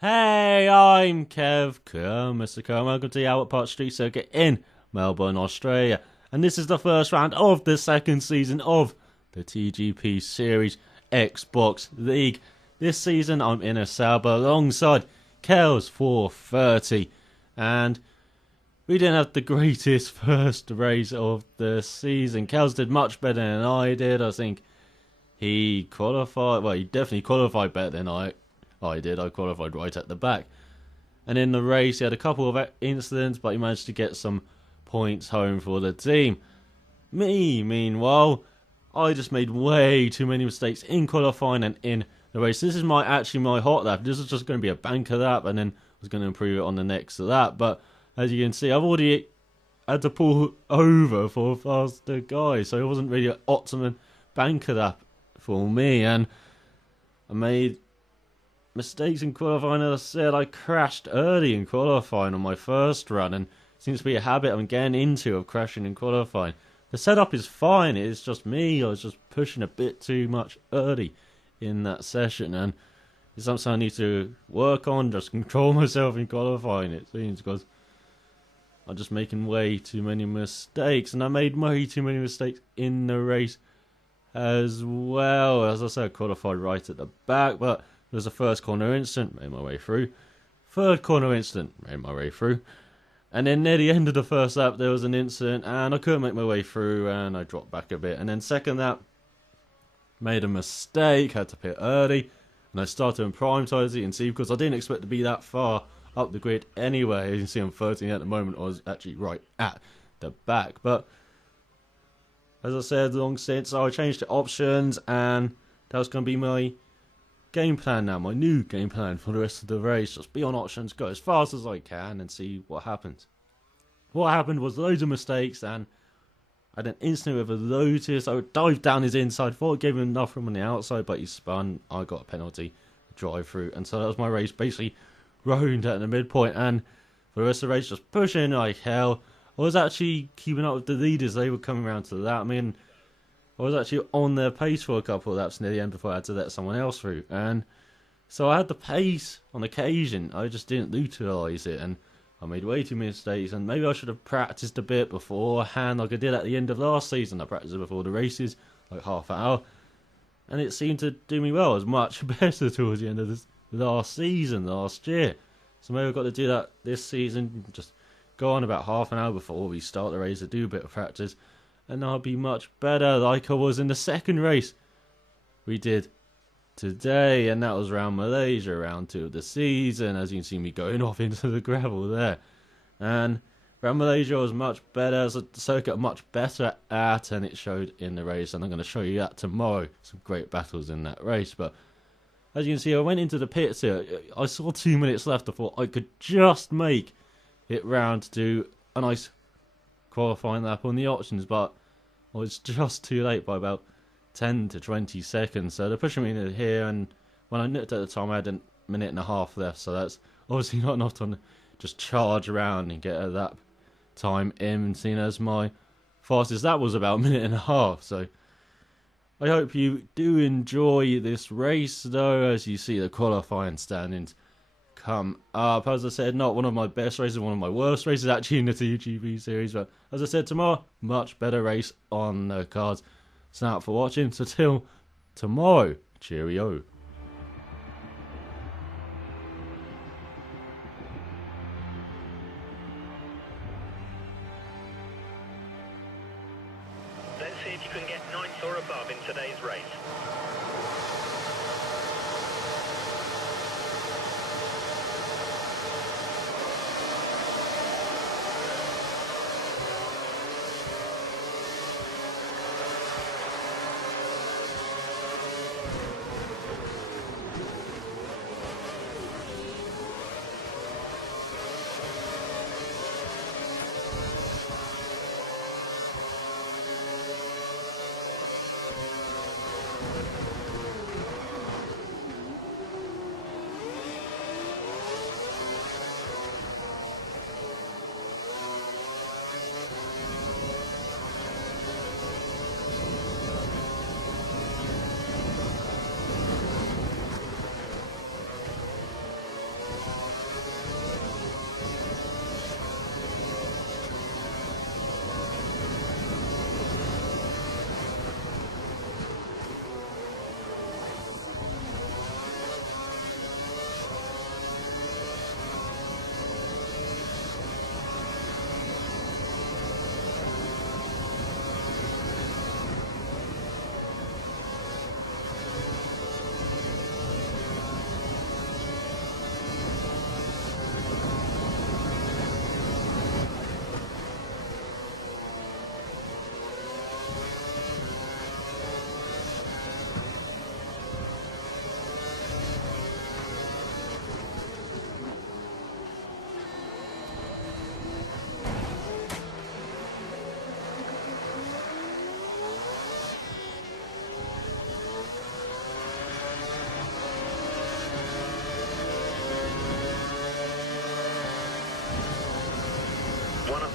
Hey, I'm Mr. Kerr. Welcome to the Albert Park Street Circuit in Melbourne, Australia. And this is the first round of the second season of the TGP Series Xbox League. This season, I'm in a Sauber alongside Kells 430. And we didn't have the greatest first race of the season. Kells did much better than I did. I think he qualified, well, he definitely qualified better than I did. I qualified right at the back. And in the race, he had a couple of incidents, but he managed to get some points home for the team. Me, meanwhile, I just made way too many mistakes in qualifying and in the race. This is actually my hot lap. This is just going to be a banker lap, and then I was going to improve it on the next lap. But as you can see, I've already had to pull over for a faster guy, so it wasn't really an optimum banker lap for me. And I made mistakes in qualifying. As I said, I crashed early in qualifying on my first run, and it seems to be a habit I'm getting into of crashing in qualifying. The setup is fine, it's just me. I was just pushing a bit too much early in that session, and it's something I need to work on, just control myself in qualifying, it seems, because I'm just making way too many mistakes, and I made way too many mistakes in the race as well. As I said, I qualified right at the back, but there was a first corner incident, made my way through. Third corner incident, made my way through. And then near the end of the first lap, there was an incident, and I couldn't make my way through, and I dropped back a bit. And then second lap, made a mistake, had to pit early, and I started in prime time, as you can see, because I didn't expect to be that far up the grid anyway. As you can see, I'm 13 at the moment. I was actually right at the back. But as I said, long since I changed the options, and that was going to be my game plan now, my new game plan for the rest of the race. Just be on options, go as fast as I can, and see what happens. What happened was loads of mistakes, and I had an incident with a Lotus. I dived down his inside, thought I gave him enough room on the outside, but he spun. I got a penalty, drive through, and so that was my race, basically ruined at the midpoint. And for the rest of the race, just pushing like hell. I was actually keeping up with the leaders. They were coming around to that. I mean, I was actually on their pace for a couple of laps near the end before I had to let someone else through. And so I had the pace on occasion. I just didn't utilise it. And I made way too many mistakes. And maybe I should have practised a bit beforehand, like I did at the end of last season. I practised it before the races, like half an hour. And it seemed to do me well. It was much better towards the end of this last season, last year. So maybe I've got to do that this season. Just go on about half an hour before we start the race to do a bit of practice. And I'll be much better, like I was in the second race we did today, and that was around Malaysia, round 2 of the season. As you can see me going off into the gravel there. And around Malaysia was much better, as a circuit I'm much better at, and it showed in the race, and I'm going to show you that tomorrow. Some great battles in that race. But as you can see, I went into the pits here. I saw 2 minutes left. I thought I could just make it round to do a nice qualifying lap on the options, but I was just too late by about 10 to 20 seconds. So they're pushing me in here, and when I looked at the time, I had a minute and a half left. So that's obviously not enough to just charge around and get a lap time in, seeing as my fastest lap was about a minute and a half. So I hope you do enjoy this race, though, as you see the qualifying standings come up. As I said, not one of my best races, one of my worst races actually in the TGP series, but as I said, tomorrow, much better race on the cards. So out for watching, so till tomorrow, cheerio. Let's see if you can get 9th or above in today's race.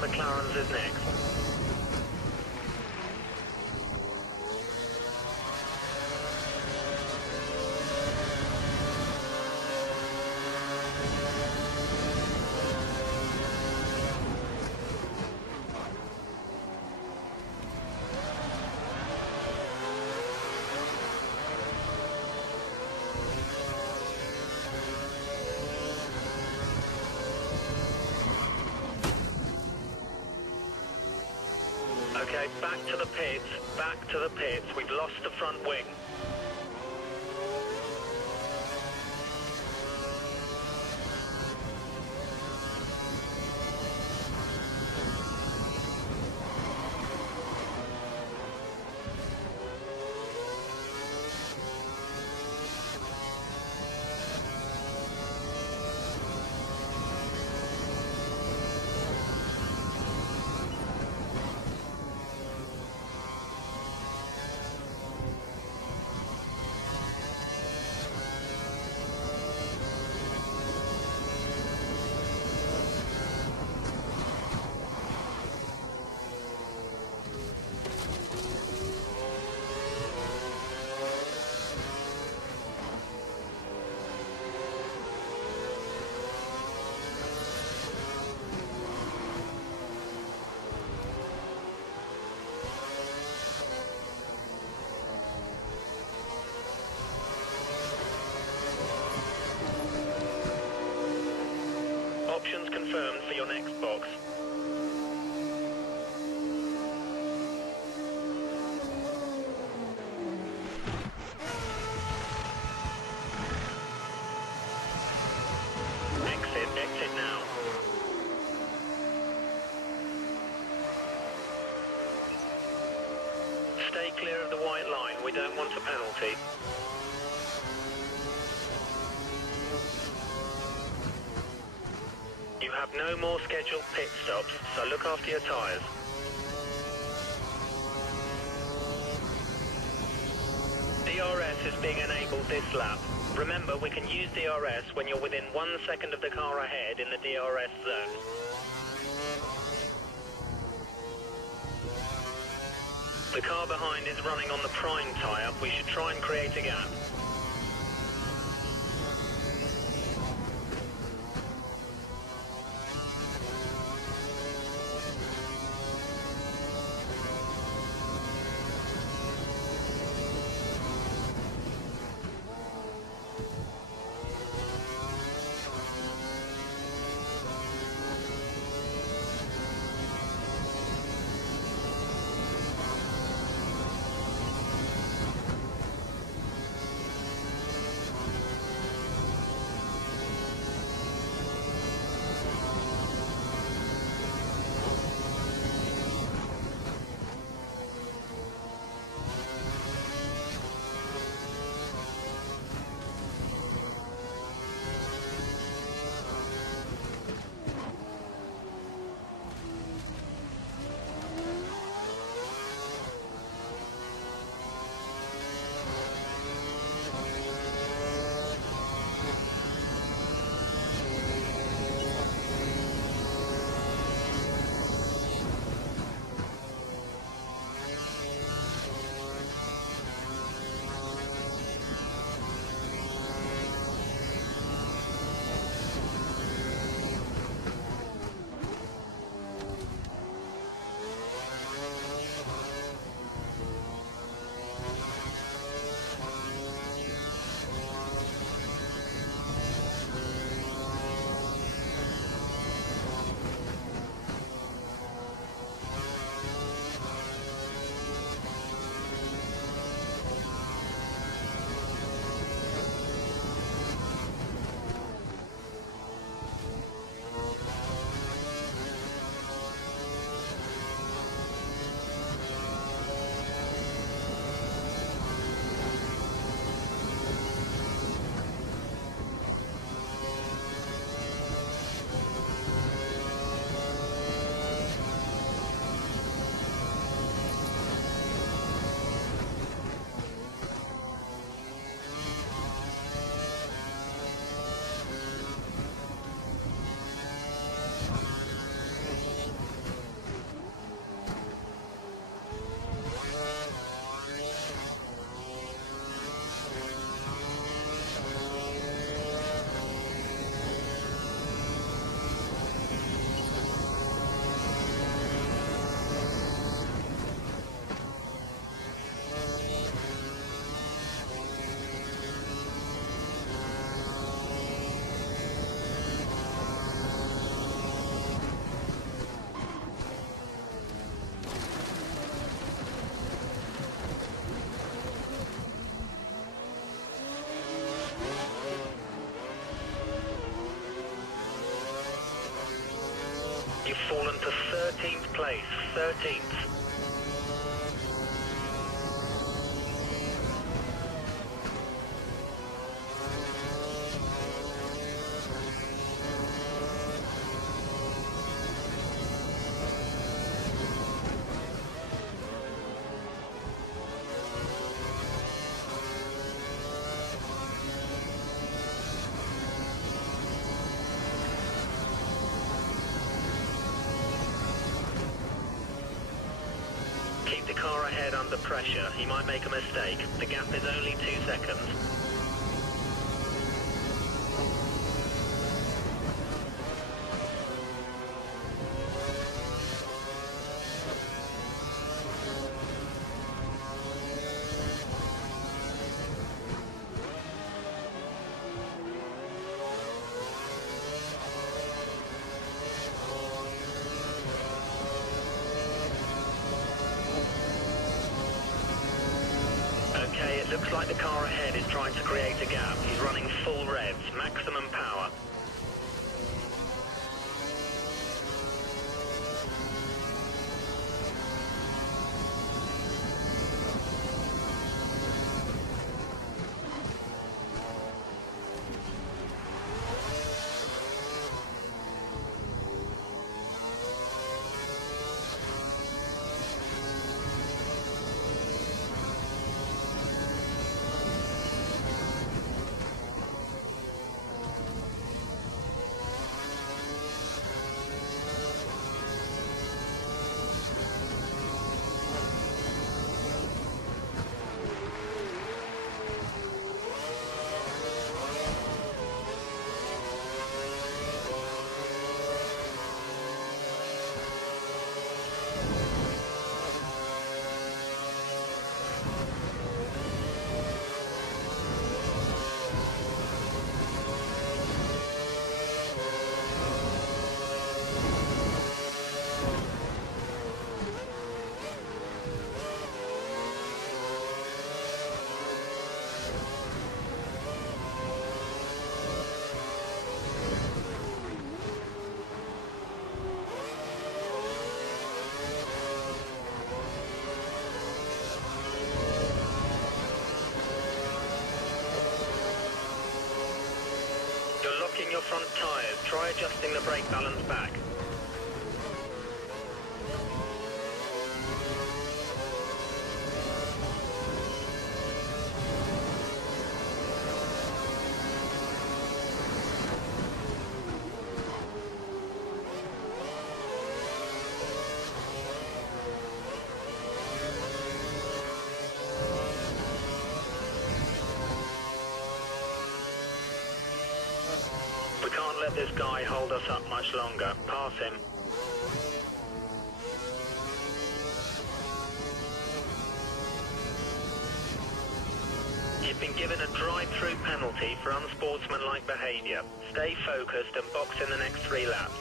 the McLarens is next. Okay, back to the pits, back to the pits. We've lost the front wing. Options confirmed for your next box. Exit now. Stay clear of the white line, we don't want a penalty. You have no more scheduled pit stops, so look after your tyres. DRS is being enabled this lap. Remember, we can use DRS when you're within 1 second of the car ahead in the DRS zone. The car behind is running on the prime tyre. We should try and create a gap. You've fallen to 13th place. 13th. Keep the car ahead under pressure. He might make a mistake. The gap is only 2 seconds. Okay, it looks like the car ahead is trying to create a gap. He's running full revs, maximum power. You're locking your front tyres. Try adjusting the brake balance back. We can't let this guy hold us up much longer. Pass him. You've been given a drive-through penalty for unsportsmanlike behaviour. Stay focused and box in the next 3 laps.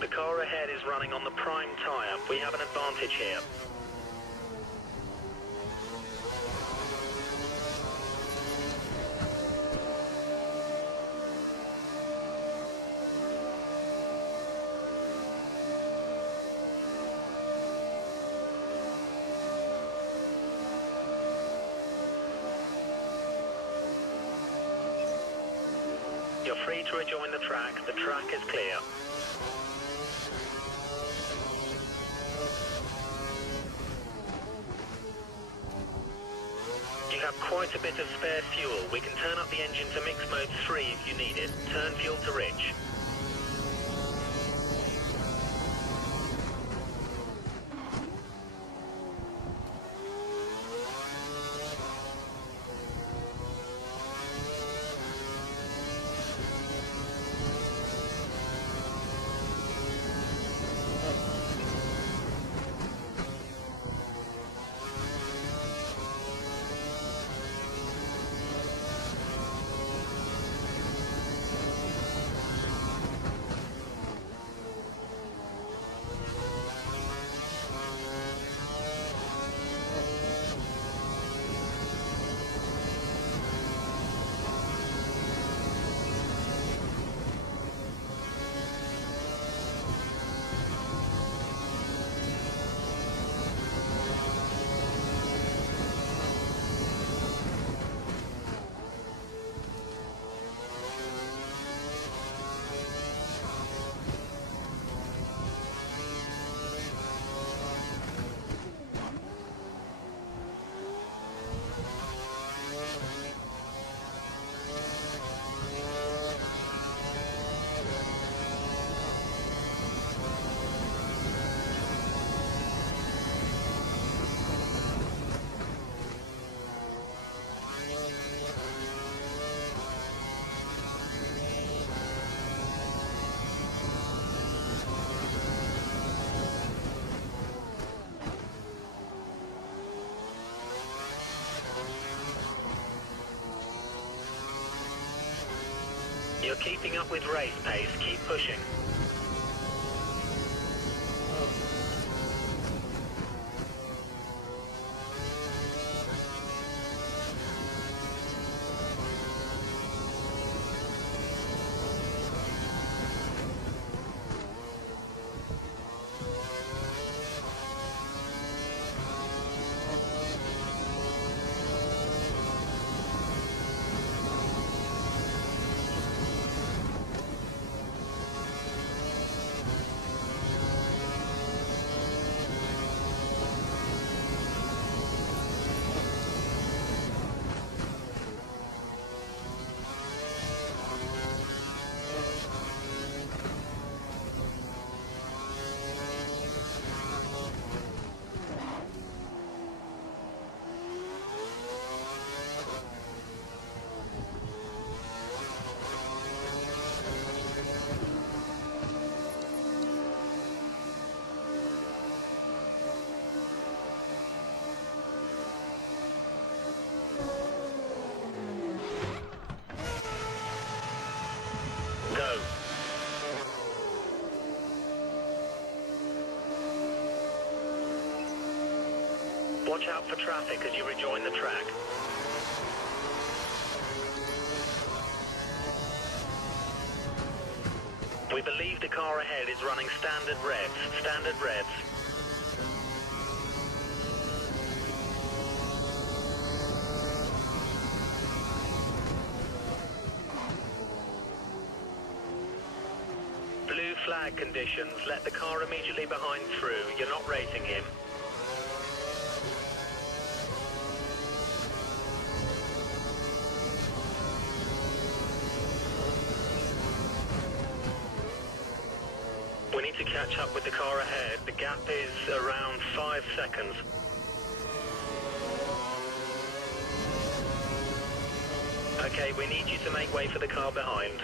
The car ahead is running on the prime tyre. We have an advantage here. You're free to rejoin the track. The track is clear. You have quite a bit of spare fuel. We can turn up the engine to mix mode 3 if you need it. Turn fuel to rich. You're keeping up with race pace. Keep pushing. Go. Watch out for traffic as you rejoin the track. We believe the car ahead is running standard revs. Standard revs. Blue flag conditions. Let the car immediately behind through. You're not racing him. We need to catch up with the car ahead. The gap is around 5 seconds. Okay, we need you to make way for the car behind.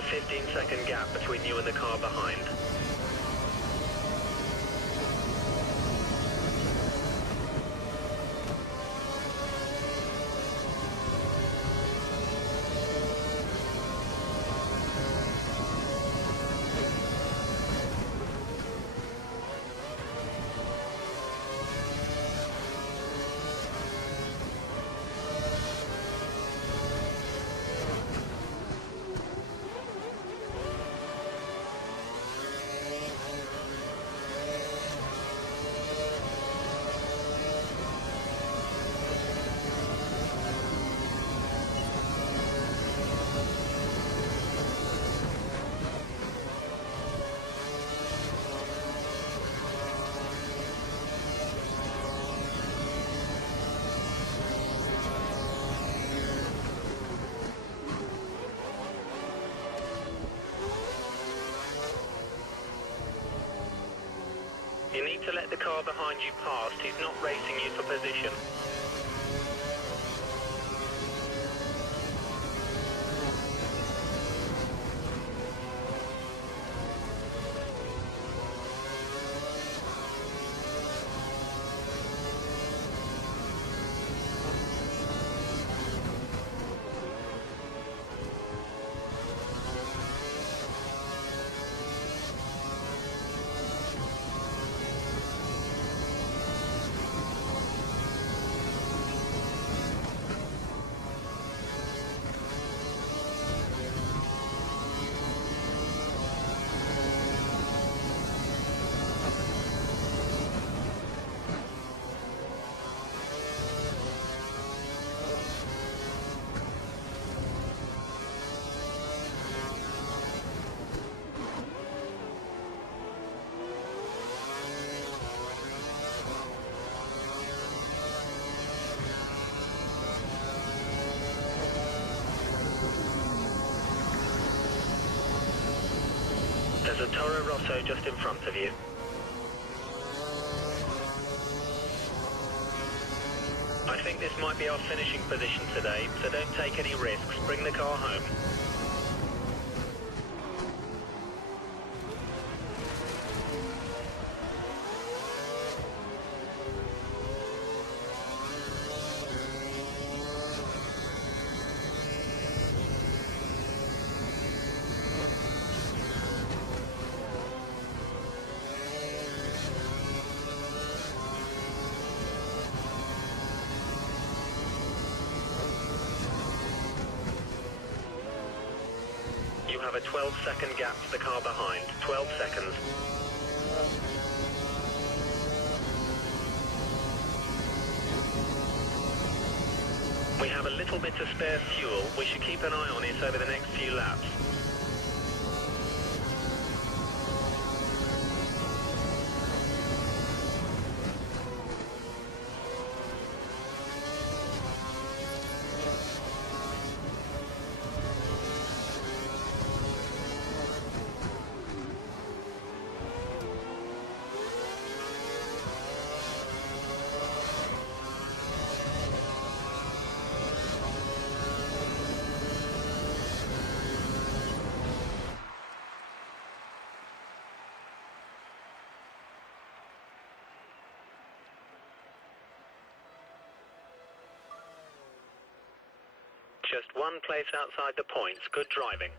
a 15-second gap between you and the car behind. You need to let the car behind you past. He's not racing you for position. There's a Toro Rosso just in front of you. I think this might be our finishing position today, so don't take any risks. Bring the car home. You have a 12-second gap to the car behind. 12 seconds. We have a little bit of spare fuel. We should keep an eye on it over the next few laps. Just one place outside the points. Good driving.